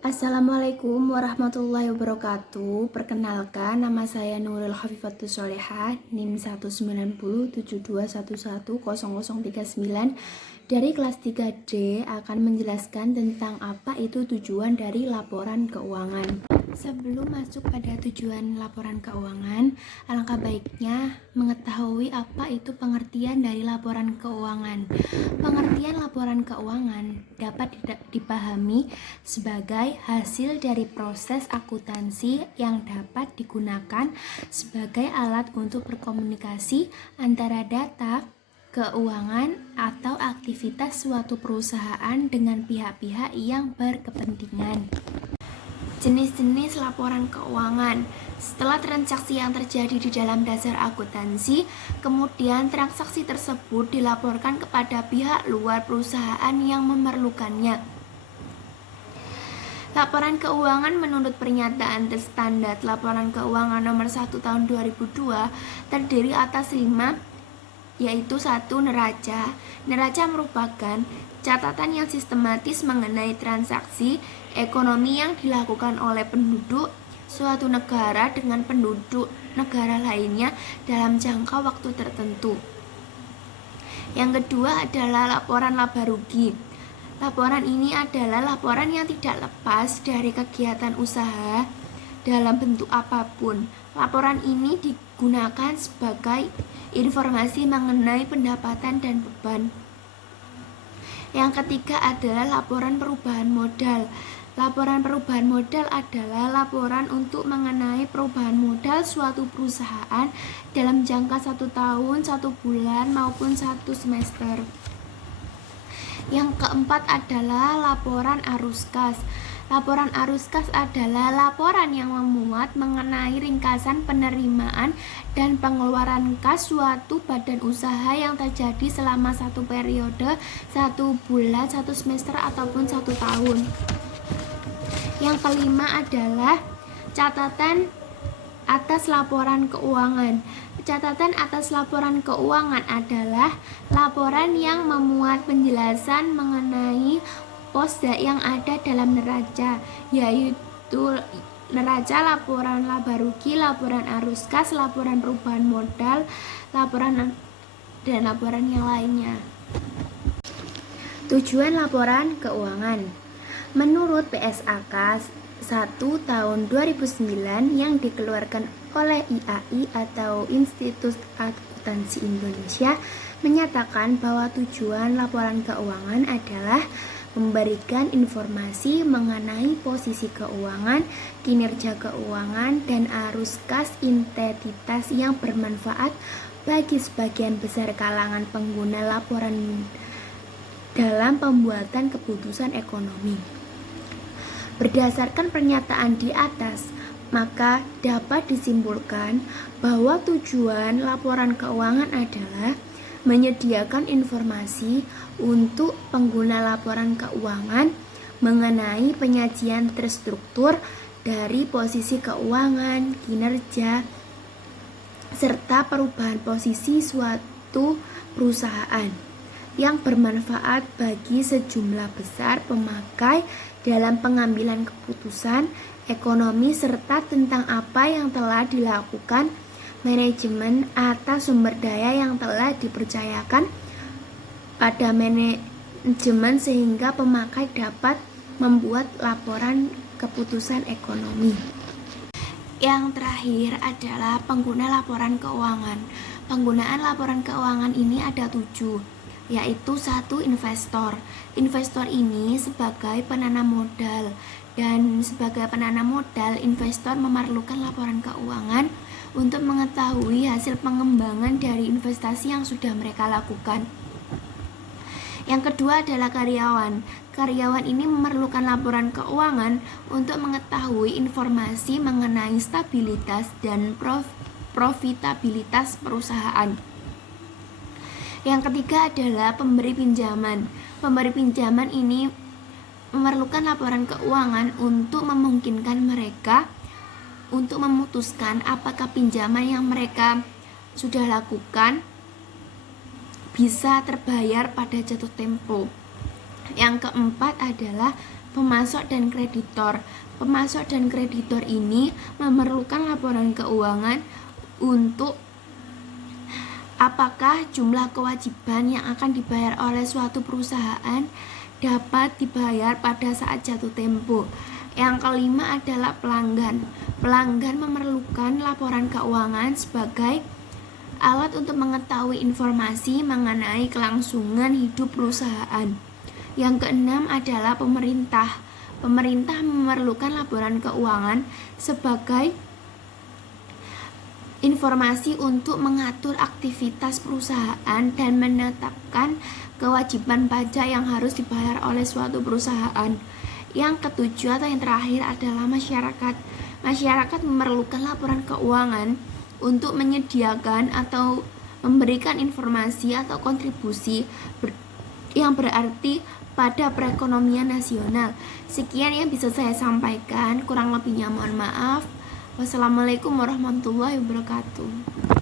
Assalamualaikum warahmatullahi wabarakatuh. Perkenalkan, nama saya Nuril Khafifatus Sholehah, NIM 19072110039 dari kelas 3D akan menjelaskan tentang apa itu tujuan dari laporan keuangan. Sebelum masuk pada tujuan laporan keuangan, alangkah baiknya mengetahui apa itu pengertian dari laporan keuangan. Pengertian laporan keuangan dapat dipahami sebagai hasil dari proses akuntansi yang dapat digunakan sebagai alat untuk berkomunikasi antara data keuangan atau aktivitas suatu perusahaan dengan pihak-pihak yang berkepentingan. Jenis-jenis laporan keuangan. Setelah transaksi yang terjadi di dalam dasar akuntansi, kemudian transaksi tersebut dilaporkan kepada pihak luar perusahaan yang memerlukannya. Laporan keuangan menurut pernyataan terstandar laporan keuangan nomor 1 tahun 2002 terdiri atas 5, yaitu 1. Neraca. Neraca merupakan catatan yang sistematis mengenai transaksi ekonomi yang dilakukan oleh penduduk suatu negara dengan penduduk negara lainnya dalam jangka waktu tertentu. Yang kedua adalah laporan laba rugi. Laporan ini adalah laporan yang tidak lepas dari kegiatan usaha dalam bentuk apapun. Laporan ini digunakan sebagai informasi mengenai pendapatan dan beban. Yang ketiga adalah laporan perubahan modal. Laporan perubahan modal adalah laporan untuk mengenai perubahan modal suatu perusahaan dalam jangka 1 tahun, 1 bulan, maupun 1 semester. Yang keempat adalah laporan arus kas. Laporan arus kas adalah laporan yang memuat mengenai ringkasan penerimaan dan pengeluaran kas suatu badan usaha yang terjadi selama 1 periode, 1 bulan, 1 semester, ataupun 1 tahun. Yang kelima adalah catatan atas laporan keuangan. Catatan atas laporan keuangan adalah laporan yang memuat penjelasan mengenai pos yang ada dalam neraca, yaitu neraca, laporan laba rugi, laporan arus kas, laporan perubahan modal, laporan dan laporan yang lainnya. Tujuan laporan keuangan. Menurut PSAK 1 tahun 2009 yang dikeluarkan oleh IAI atau Institut Akuntansi Indonesia menyatakan bahwa tujuan laporan keuangan adalah memberikan informasi mengenai posisi keuangan, kinerja keuangan, dan arus kas entitas yang bermanfaat bagi sebagian besar kalangan pengguna laporan dalam pembuatan keputusan ekonomi. Berdasarkan pernyataan di atas, maka dapat disimpulkan bahwa tujuan laporan keuangan adalah menyediakan informasi untuk pengguna laporan keuangan mengenai penyajian terstruktur dari posisi keuangan, kinerja, serta perubahan posisi suatu perusahaan yang bermanfaat bagi sejumlah besar pemakai dalam pengambilan keputusan ekonomi serta tentang apa yang telah dilakukan manajemen atas sumber daya yang telah dipercayakan pada manajemen sehingga pemakai dapat membuat laporan keputusan ekonomi. Yang terakhir adalah pengguna laporan keuangan. Penggunaan laporan keuangan ini ada 7, yaitu 1. Investor. Investor ini sebagai penanam modal, dan sebagai penanam modal, investor memerlukan laporan keuangan untuk mengetahui hasil pengembangan dari investasi yang sudah mereka lakukan. Yang kedua adalah karyawan. Karyawan ini memerlukan laporan keuangan untuk mengetahui informasi mengenai stabilitas dan profitabilitas perusahaan. Yang ketiga adalah pemberi pinjaman. Pemberi pinjaman ini memerlukan laporan keuangan untuk memungkinkan mereka untuk memutuskan apakah pinjaman yang mereka sudah lakukan bisa terbayar pada jatuh tempo. Yang keempat adalah pemasok dan kreditor. Pemasok dan kreditor ini memerlukan laporan keuangan untuk apakah jumlah kewajiban yang akan dibayar oleh suatu perusahaan dapat dibayar pada saat jatuh tempo. Yang kelima adalah pelanggan. Pelanggan memerlukan laporan keuangan sebagai alat untuk mengetahui informasi mengenai kelangsungan hidup perusahaan. Yang keenam adalah pemerintah. Pemerintah memerlukan laporan keuangan sebagai informasi untuk mengatur aktivitas perusahaan dan menetapkan kewajiban pajak yang harus dibayar oleh suatu perusahaan. Yang ketujuh atau yang terakhir adalah masyarakat. Masyarakat memerlukan laporan keuangan untuk menyediakan atau memberikan informasi atau kontribusi yang berarti pada perekonomian nasional. Sekian yang bisa saya sampaikan, kurang lebihnya mohon maaf. Wassalamualaikum warahmatullahi wabarakatuh.